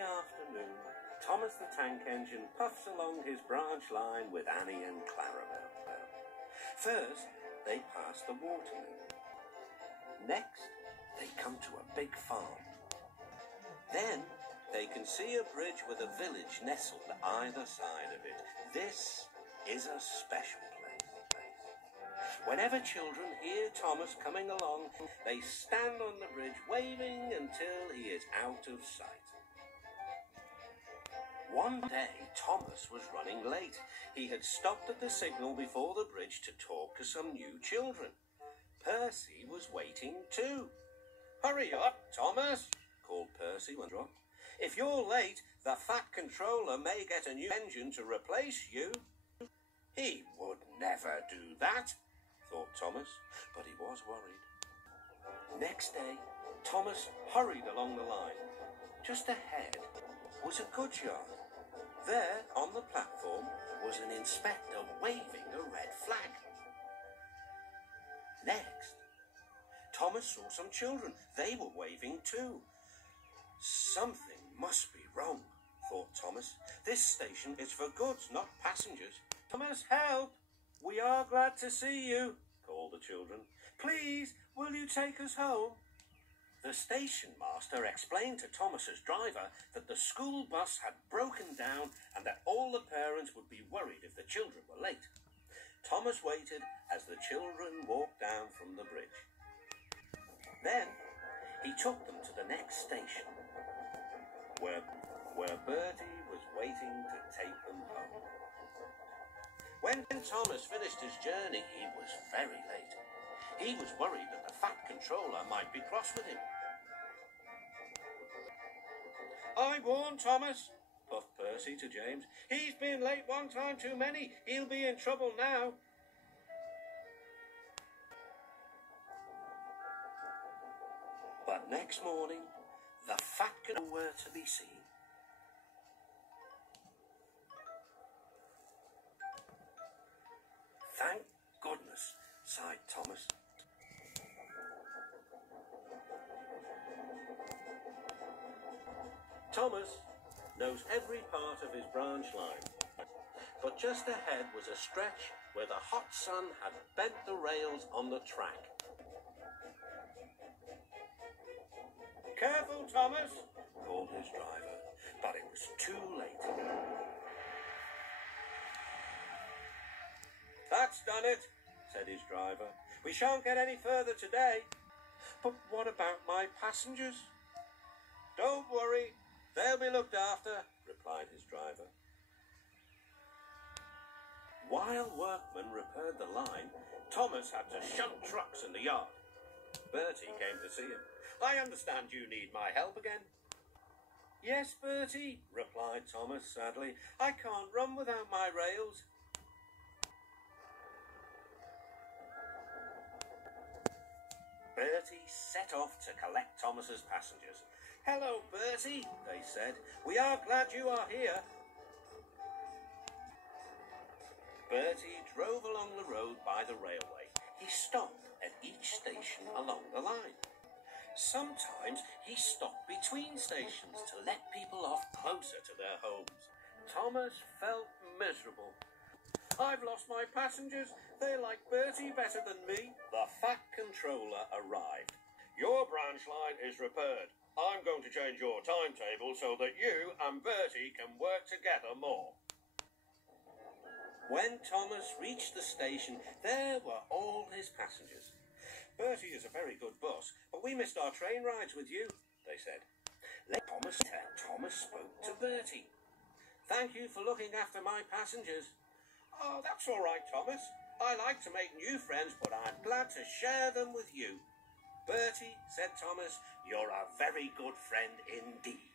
Sunday afternoon, Thomas the Tank Engine puffs along his branch line with Annie and Clarabel. First, they pass the watermill. Next, they come to a big farm. Then, they can see a bridge with a village nestled either side of it. This is a special place. Whenever children hear Thomas coming along, they stand on the bridge waving until he is out of sight. One day, Thomas was running late. He had stopped at the signal before the bridge to talk to some new children. Percy was waiting too. "Hurry up, Thomas," called Percy when dropped. "If you're late, the Fat Controller may get a new engine to replace you." He would never do that, thought Thomas, but he was worried. Next day, Thomas hurried along the line. Just ahead was a goods yard. There, on the platform, was an inspector waving a red flag. Next, Thomas saw some children. They were waving too. Something must be wrong, thought Thomas. This station is for goods, not passengers. "Thomas, help! We are glad to see you," called the children. "Please, will you take us home?" The station master explained to Thomas's driver that the school bus had broken down and that all the parents would be worried if the children were late. Thomas waited as the children walked down from the bridge. Then he took them to the next station, where Bertie was waiting to take them home. When Thomas finished his journey, he was very late. He was worried that the Fat Controller might be cross with him. "I warned Thomas," puffed Percy to James. "He's been late one time too many. He'll be in trouble now." But next morning, the Fat Controller were to be seen. "Thank goodness," sighed Thomas. Thomas knows every part of his branch line, but just ahead was a stretch where the hot sun had bent the rails on the track. "Careful, Thomas," called his driver, but it was too late. "That's done it," said his driver. "We shan't get any further today." "But what about my passengers?" "Don't worry, they'll be looked after," replied his driver. While workmen repaired the line, Thomas had to shunt trucks in the yard. Bertie came to see him. "I understand you need my help again." "Yes, Bertie," replied Thomas sadly. "I can't run without my rails." Bertie set off to collect Thomas's passengers. "Hello, Bertie," they said. "We are glad you are here." Bertie drove along the road by the railway. He stopped at each station along the line. Sometimes he stopped between stations to let people off closer to their homes. Thomas felt miserable. "I've lost my passengers. They like Bertie better than me." The Fat Controller arrived. "Your branch line is repaired. I'm going to change your timetable so that you and Bertie can work together more." When Thomas reached the station, there were all his passengers. "Bertie is a very good boss, but we missed our train rides with you," they said. Thomas spoke to Bertie. "Thank you for looking after my passengers." "Oh, that's all right, Thomas. I like to make new friends, but I'm glad to share them with you." "Bertie," said Thomas, "you're a very good friend indeed."